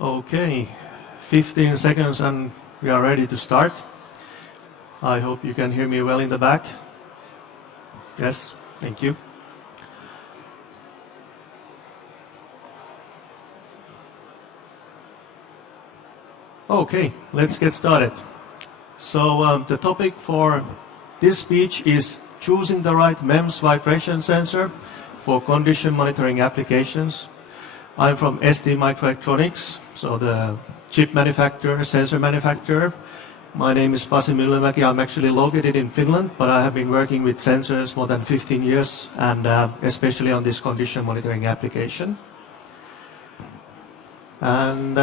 Okay, 15 seconds and we are ready to start. I hope you can hear me well in the back. Yes, thank you. Okay, let's get started. So the topic for this speech is choosing the right MEMS vibration sensor for condition monitoring applications. I'm from STMicroelectronics, so the chip manufacturer, sensor manufacturer. My name is Pasi Myllymäki. I'm actually located in Finland, but I have been working with sensors more than 15 years, and especially on this condition monitoring application. And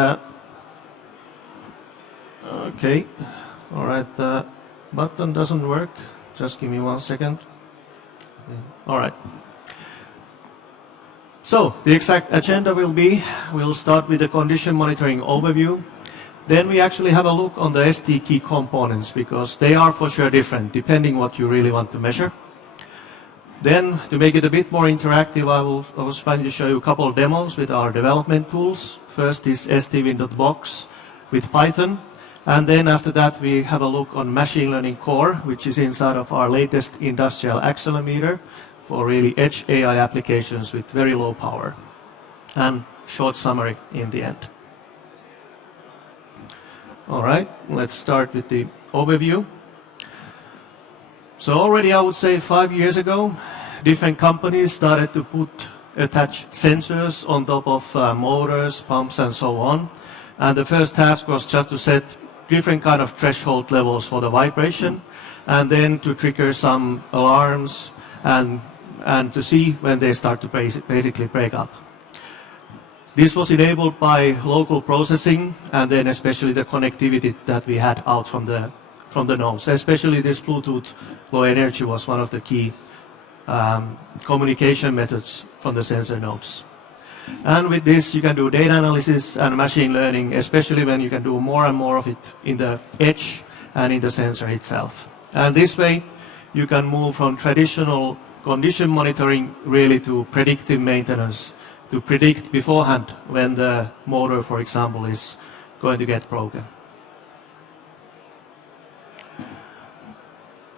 okay, all right, the button doesn't work. Just give me 1 second. All right. So the exact agenda will be, we'll start with the condition monitoring overview. Then we actually have a look on the ST key components, because they are for sure different depending what you really want to measure. Then, to make it a bit more interactive, I was planning to show you a couple of demos with our development tools. First is STWin.box with Python. And then after that, we have a look on machine learning core, which is inside of our latest industrial accelerometer for really edge AI applications with very low power. And short summary in the end. All right, let's start with the overview. So already I would say 5 years ago, different companies started to attach sensors on top of motors, pumps, and so on. And the first task was just to set different kind of threshold levels for the vibration, and then to trigger some alarms and to see when they start to basically break up. This was enabled by local processing, and then especially the connectivity that we had out from the nodes. Especially this Bluetooth low energy was one of the key communication methods from the sensor nodes. And with this, you can do data analysis and machine learning, especially when you can do more and more of it in the edge and in the sensor itself. And this way, you can move from traditional condition monitoring really to predictive maintenance, to predict beforehand when the motor, for example, is going to get broken.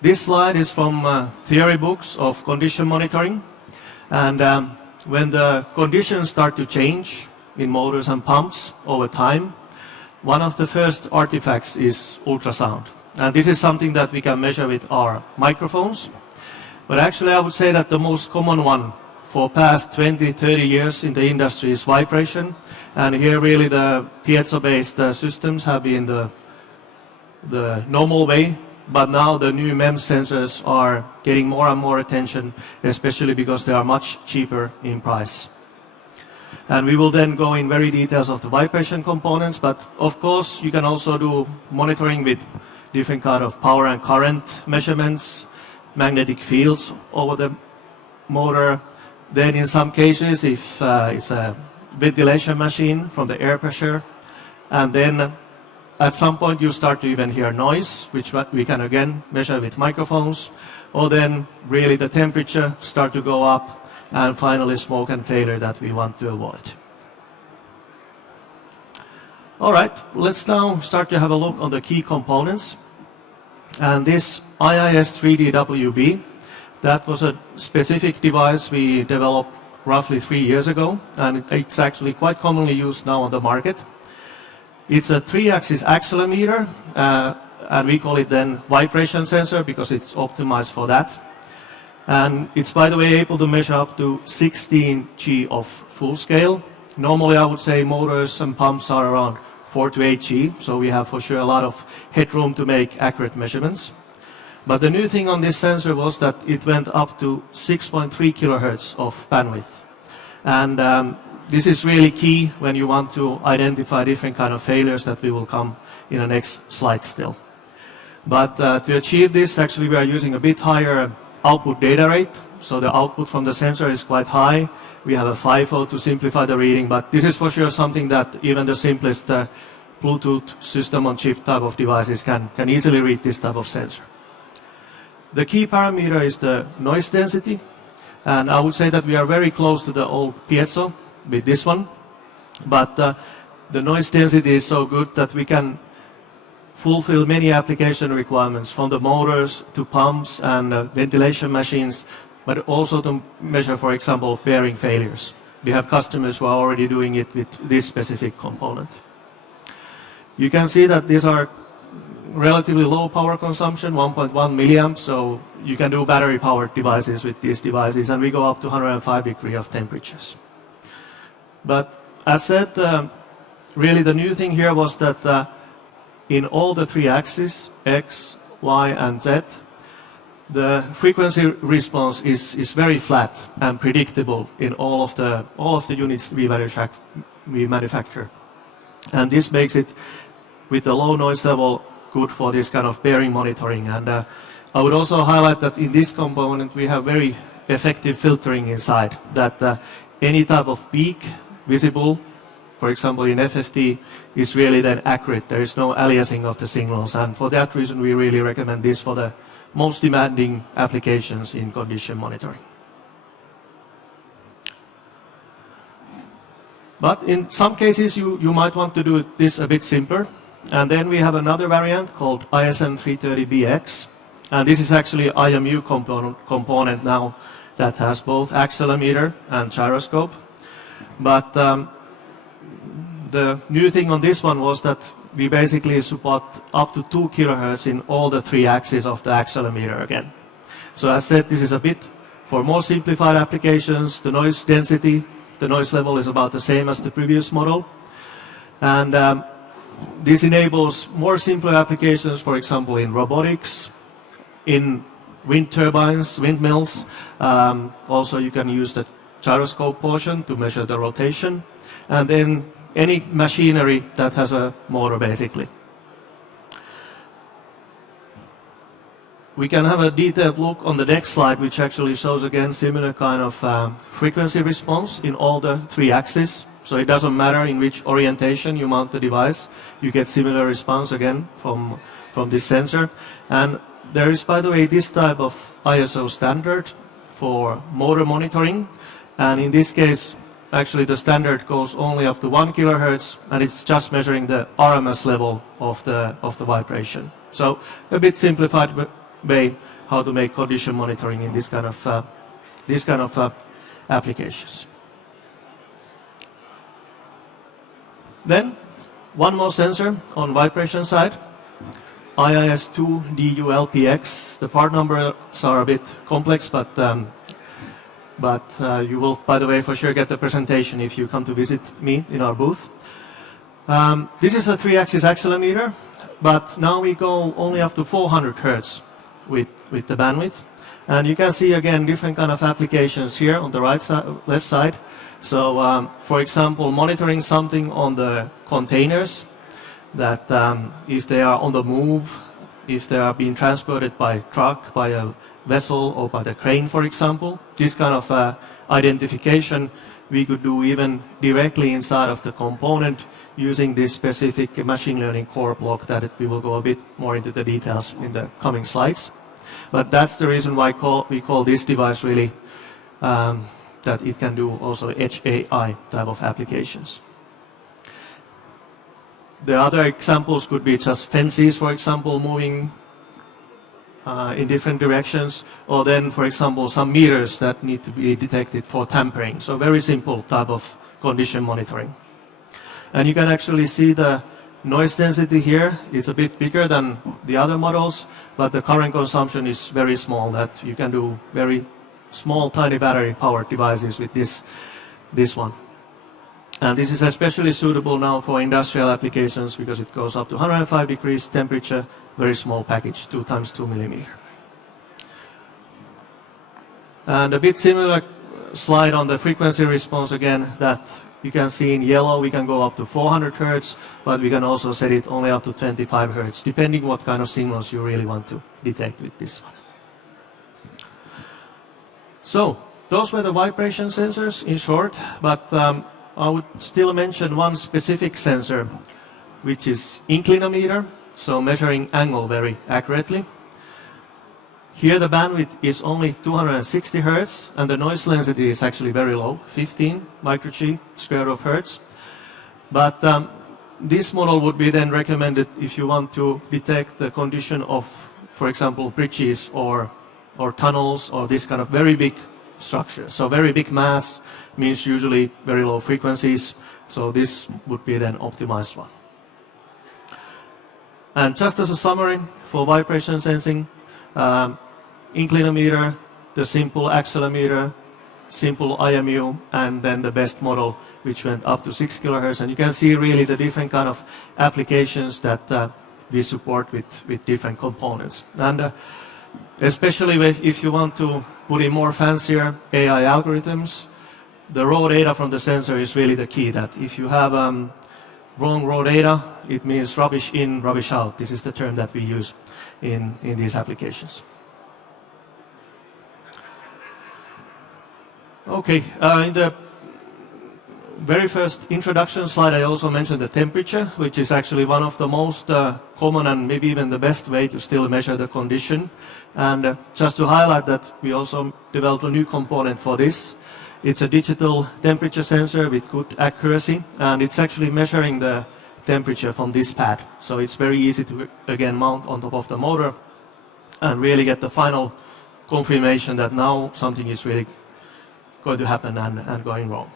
This slide is from theory books of condition monitoring. And when the conditions start to change in motors and pumps over time, one of the first artifacts is ultrasound. And this is something that we can measure with our microphones. But actually, I would say that the most common one for past 20, 30 years in the industry is vibration. And here really the piezo-based systems have been the normal way. But now the new MEMS sensors are getting more and more attention, especially because they are much cheaper in price. And we will then go in very details of the vibration components, but of course you can also do monitoring with different kind of power and current measurements, magnetic fields over the motor. Then in some cases, if it's a ventilation machine from the air pressure, and then at some point you start to even hear noise, which we can again measure with microphones, or then really the temperature start to go up, and finally smoke and failure that we want to avoid. All right, let's now start to have a look on the key components. And this IIS3DWB, that was a specific device we developed roughly 3 years ago, and it's actually quite commonly used now on the market. It's a 3-axis accelerometer, and we call it then vibration sensor because it's optimized for that. And it's, by the way, able to measure up to 16 G of full scale. Normally, I would say motors and pumps are around 4 to 8 G, so we have for sure a lot of headroom to make accurate measurements. But the new thing on this sensor was that it went up to 6.3 kilohertz of bandwidth. And this is really key when you want to identify different kind of failures that we will come in the next slide still. But to achieve this, actually we are using a bit higher output data rate. So the output from the sensor is quite high. We have a FIFO to simplify the reading, but this is for sure something that even the simplest Bluetooth system on chip type of devices can easily read this type of sensor. The key parameter is the noise density, and I would say that we are very close to the old piezo with this one, but the noise density is so good that we can fulfill many application requirements, from the motors to pumps and ventilation machines, but also to measure, for example, bearing failures. We have customers who are already doing it with this specific component. You can see that these are relatively low power consumption, 1.1 milliamps, so you can do battery-powered devices with these devices, and we go up to 105 degrees of temperatures. But as said, really the new thing here was that in all the three axes, X, Y, and Z, the frequency response is very flat and predictable in all of the units we manufacture. And this makes it, with the low noise level, good for this kind of bearing monitoring. And I would also highlight that in this component we have very effective filtering inside, that any type of peak visible, for example in FFT, is really then accurate. There is no aliasing of the signals, and for that reason we really recommend this for the most demanding applications in condition monitoring. But in some cases you might want to do this a bit simpler. And then we have another variant called ISM330BX. And this is actually IMU component now that has both accelerometer and gyroscope. But the new thing on this one was that we basically support up to 2 kilohertz in all the three axes of the accelerometer again. So as said, this is a bit for more simplified applications. The noise density, the noise level is about the same as the previous model. And this enables more simpler applications, for example, in robotics, in wind turbines, windmills. Also, you can use the gyroscope portion to measure the rotation. And then any machinery that has a motor, basically. We can have a detailed look on the next slide, which actually shows again similar kind of frequency response in all the three axes. So it doesn't matter in which orientation you mount the device, you get similar response again from this sensor. And there is, by the way, this type of ISO standard for motor monitoring. And in this case, actually the standard goes only up to 1 kilohertz, and it's just measuring the RMS level of the vibration. So a bit simplified way how to make condition monitoring in this kind of applications. Then, one more sensor on vibration side, IIS2DULPX. The part numbers are a bit complex, but you will, by the way, for sure get the presentation if you come to visit me in our booth. This is a 3-axis accelerometer, but now we go only up to 400 hertz with the bandwidth. And you can see again different kind of applications here on the right side, left side. So, for example, monitoring something on the containers, that if they are on the move, if they are being transported by truck, by a vessel, or by the crane, for example, this kind of identification we could do even directly inside of the component using this specific machine learning core block that we will go a bit more into the details in the coming slides. But that's the reason why we call this device really that it can do also edge AI type of applications. The other examples could be just fences, for example, moving in different directions, or then, for example, some meters that need to be detected for tampering. So very simple type of condition monitoring. And you can actually see the noise density here. It's a bit bigger than the other models, but the current consumption is very small, that you can do very small, tiny battery-powered devices with this one. And this is especially suitable now for industrial applications because it goes up to 105 degrees temperature, very small package, 2 × 2 millimeter. And a bit similar slide on the frequency response again, that you can see in yellow we can go up to 400 hertz, but we can also set it only up to 25 hertz, depending what kind of signals you really want to detect with this one. So, those were the vibration sensors in short, but I would still mention one specific sensor, which is inclinometer, so measuring angle very accurately. Here the bandwidth is only 260 hertz, and the noise density is actually very low, 15 microG square of hertz. But this model would be then recommended if you want to detect the condition of, for example, bridges or tunnels or this kind of very big structure. So very big mass means usually very low frequencies. So this would be then optimized one. And just as a summary for vibration sensing, inclinometer, the simple accelerometer, simple IMU, and then the best model, which went up to 6 kilohertz. And you can see really the different kind of applications that we support with different components. And especially if you want to put in more fancier AI algorithms, the raw data from the sensor is really the key. That if you have wrong raw data, it means rubbish in, rubbish out. This is the term that we use in these applications. Okay, in the very first introduction slide, I also mentioned the temperature, which is actually one of the most common and maybe even the best way to still measure the condition. And just to highlight that, we also developed a new component for this. It's a digital temperature sensor with good accuracy, and it's actually measuring the temperature from this pad. So it's very easy to, again, mount on top of the motor and really get the final confirmation that now something is really going to happen and going wrong.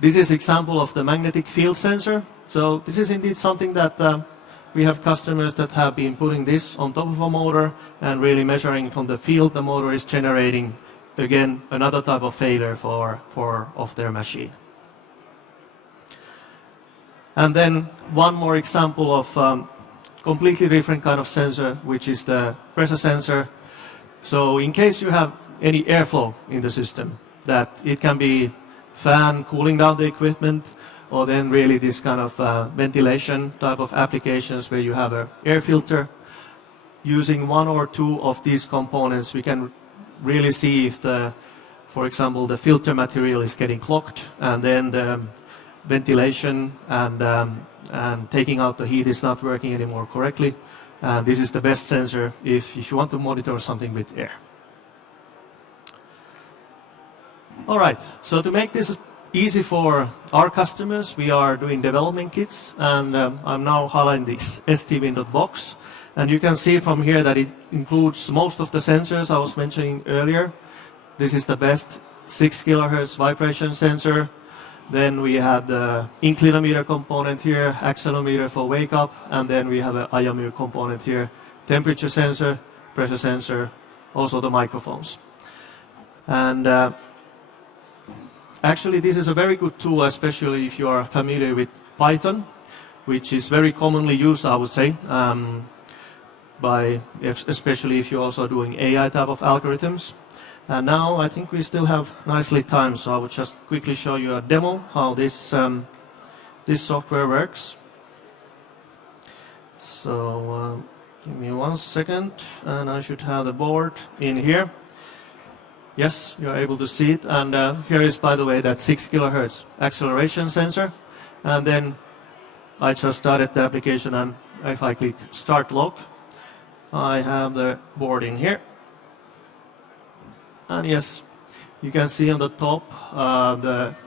This is an example of the magnetic field sensor. So this is indeed something that we have customers that have been putting this on top of a motor and really measuring from the field the motor is generating, again, another type of failure of their machine. And then one more example of completely different kind of sensor, which is the pressure sensor. So in case you have any airflow in the system, that it can be fan cooling down the equipment, or then really this kind of ventilation type of applications where you have an air filter. Using one or two of these components, we can really see if for example, the filter material is getting clogged, and then the ventilation and taking out the heat is not working anymore correctly. This is the best sensor if you want to monitor something with air. All right, so to make this easy for our customers, we are doing development kits, and I'm now highlighting this ST Window box. And you can see from here that it includes most of the sensors I was mentioning earlier. This is the best 6 kilohertz vibration sensor. Then we have the inclinometer component here, accelerometer for wake up, and then we have an IMU component here, temperature sensor, pressure sensor, also the microphones. And actually this is a very good tool, especially if you are familiar with Python, which is very commonly used, I would say, especially if you're also doing AI type of algorithms. And now I think we still have nicely time, so I would just quickly show you a demo how this software works. So give me 1 second, and I should have the board in here. Yes, you're able to see it. And here is, by the way, that 6 kilohertz acceleration sensor. And then I just started the application, and if I click Start Log, I have the board in here. And yes, you can see on the top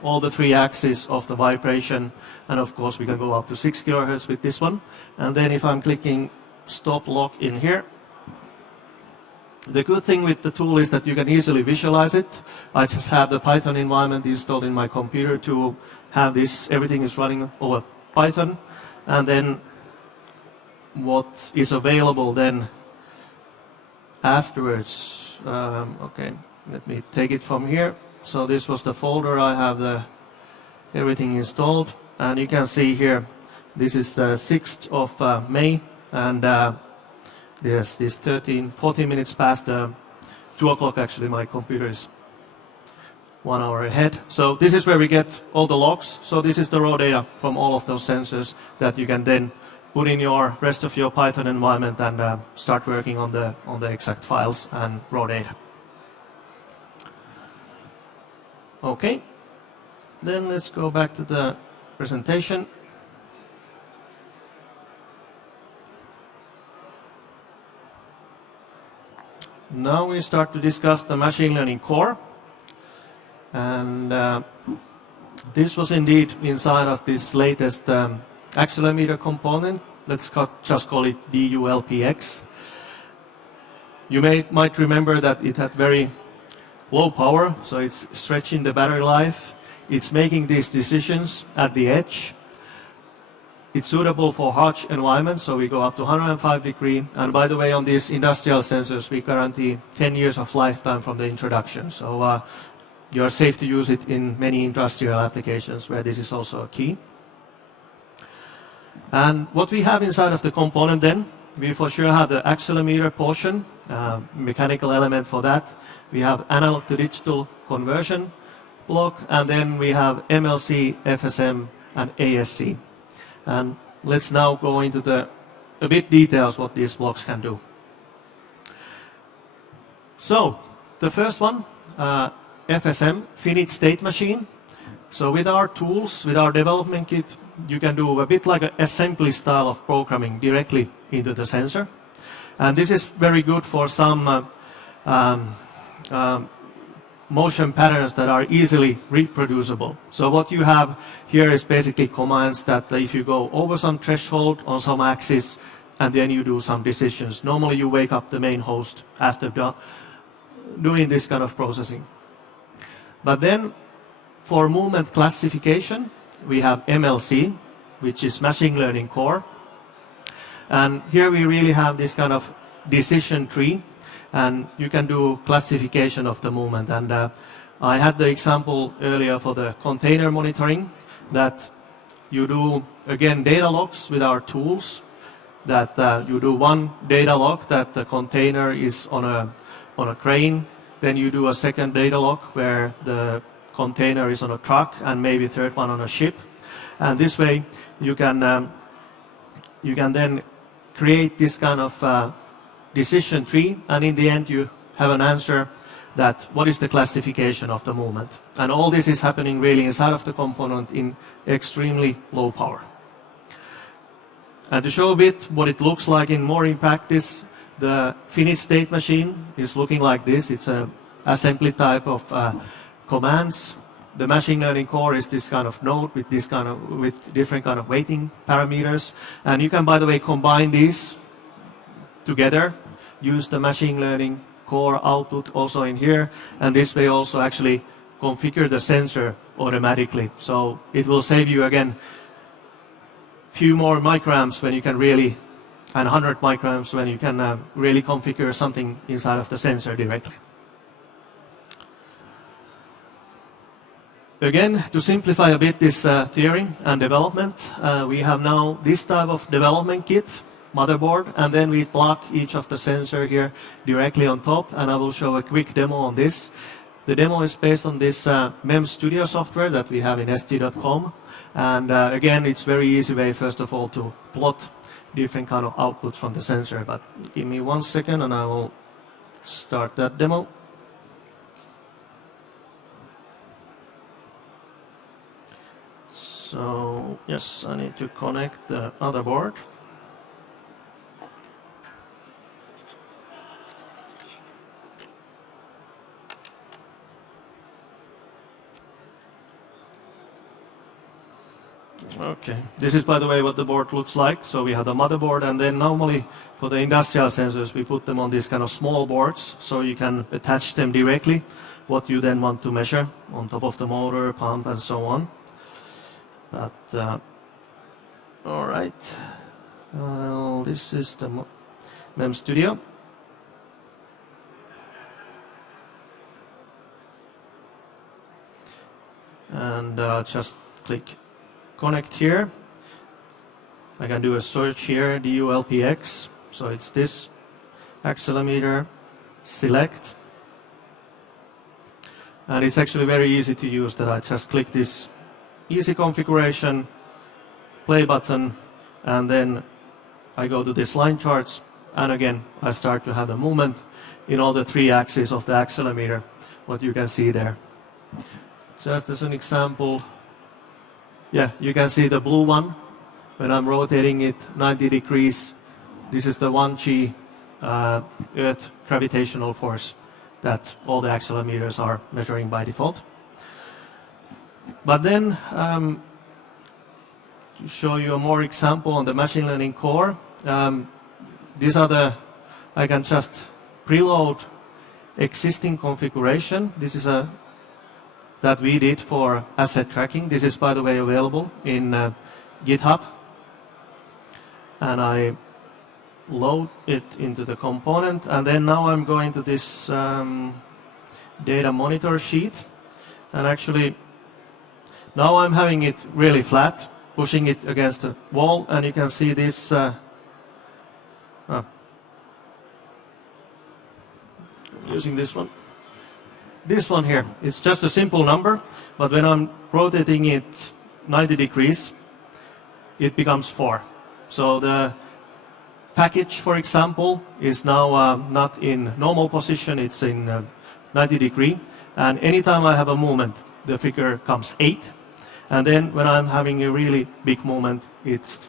all the 3 axes of the vibration. And of course, we can go up to 6 kilohertz with this one. And then if I'm clicking Stop Log in here, the good thing with the tool is that you can easily visualize it. I just have the Python environment installed in my computer to have this, everything is running over Python. And then what is available then afterwards, okay, let me take it from here. So this was the folder, I have everything installed. And you can see here, this is the 6th of May, and yes, this 14 minutes past 2 o'clock. Actually, my computer is 1 hour ahead. So this is where we get all the logs. So this is the raw data from all of those sensors that you can then put in your rest of your Python environment and start working on the exact files and raw data. Okay, then let's go back to the presentation. Now we start to discuss the machine learning core. And this was indeed inside of this latest accelerometer component. Let's just call it DULPX. You might remember that it had very low power, so it's stretching the battery life. It's making these decisions at the edge. It's suitable for harsh environments, so we go up to 105 degrees. And by the way, on these industrial sensors, we guarantee 10 years of lifetime from the introduction. So you are safe to use it in many industrial applications where this is also a key. And what we have inside of the component then, we for sure have the accelerometer portion, mechanical element for that. We have analog to digital conversion block, and then we have MLC, FSM, and ASC. And let's now go into a bit details what these blocks can do. So the first one, FSM, finite state machine. So with our tools, with our development kit, you can do a bit like an assembly style of programming directly into the sensor. And this is very good for some motion patterns that are easily reproducible. So what you have here is basically commands that if you go over some threshold on some axis and then you do some decisions, normally you wake up the main host after doing this kind of processing. But then for movement classification, we have MLC, which is machine learning core. And here we really have this kind of decision tree, and you can do classification of the movement. And I had the example earlier for the container monitoring, that you do, again, data logs with our tools, that you do one data log that the container is on a crane, then you do a second data log where the container is on a truck, and maybe a third one on a ship. And this way you can then create this kind of decision tree, and in the end you have an answer that what is the classification of the movement. And all this is happening really inside of the component in extremely low power. And to show a bit what it looks like in practice, the finite state machine is looking like this. It's an assembly type of commands. The machine learning core is this kind of node with different kind of weighting parameters. And you can, by the way, combine these together, use the machine learning core output also in here, and this way also actually configure the sensor automatically. So it will save you, again, few more microamps when you can really, and 100 microamps when you can really configure something inside of the sensor directly. Again, to simplify a bit this theory and development, we have now this type of development kit, motherboard, and then we block each of the sensor here directly on top, and I will show a quick demo on this. The demo is based on this MEMS Studio software that we have in st.com, and again, it's very easy way, first of all, to plot different kind of outputs from the sensor. But give me 1 second and I will start that demo. So yes, I need to connect the other board. Okay, this is, by the way, what the board looks like. So we have the motherboard, and then normally for the industrial sensors we put them on these kind of small boards, so you can attach them directly what you then want to measure on top of the motor, pump, and so on. But all right, this is the MEMS Studio. And just click connect here. I can do a search here, DULPX. So it's this accelerometer, select. And it's actually very easy to use, that I just click this easy configuration, play button, and then I go to this line charts, and again I start to have the movement in all the 3 axes of the accelerometer, what you can see there. Just as an example, yeah, you can see the blue one when I'm rotating it 90 degrees. This is the 1G Earth gravitational force that all the accelerometers are measuring by default. But then, to show you a more example on the machine learning core, these are the, I can just preload existing configuration. This is a that we did for asset tracking. This is, by the way, available in GitHub. And I load it into the component. And then now I'm going to this data monitor sheet. And actually, now I'm having it really flat, pushing it against the wall. And you can see this. Using this one. This one here, it's just a simple number, but when I'm rotating it 90 degrees, it becomes 4. So the package, for example, is now not in normal position, it's in 90 degree. And anytime I have a movement, the figure comes 8. And then when I'm having a really big movement, it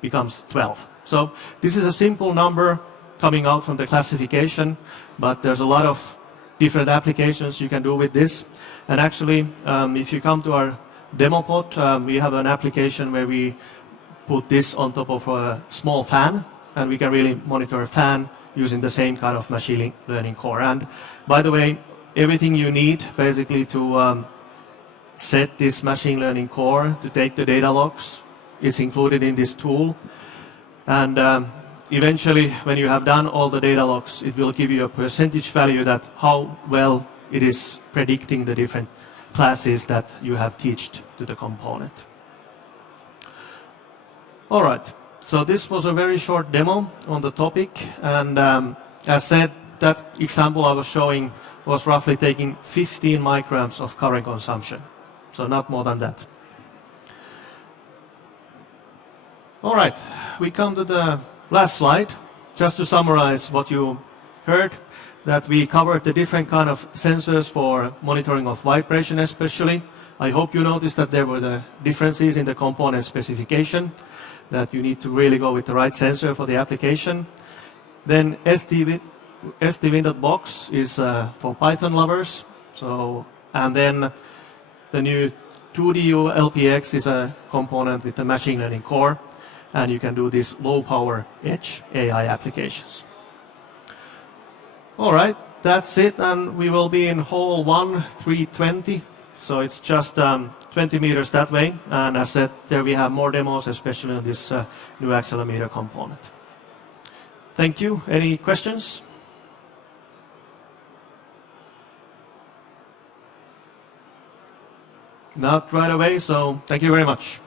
becomes 12. So this is a simple number coming out from the classification, but there's a lot of different applications you can do with this. And actually, if you come to our demo pod, we have an application where we put this on top of a small fan, and we can really monitor a fan using the same kind of machine learning core. And by the way, everything you need basically to set this machine learning core to take the data logs is included in this tool. And eventually, when you have done all the data logs, it will give you a percentage value that how well it is predicting the different classes that you have taught to the component. All right, so this was a very short demo on the topic. And as said, that example I was showing was roughly taking 15 micrograms of current consumption. So not more than that. All right, we come to the last slide, just to summarize what you heard, that we covered the different kind of sensors for monitoring of vibration especially. I hope you noticed that there were the differences in the component specification, that you need to really go with the right sensor for the application. Then STMicroelectronics is for Python lovers. So, and then the new 2DU LPX is a component with the machine learning core. And you can do these low-power edge AI applications. All right, that's it, and we will be in hall 1, 320. So it's just 20 meters that way. And as said, there we have more demos, especially on this new accelerometer component. Thank you. Any questions? Not right away, so thank you very much.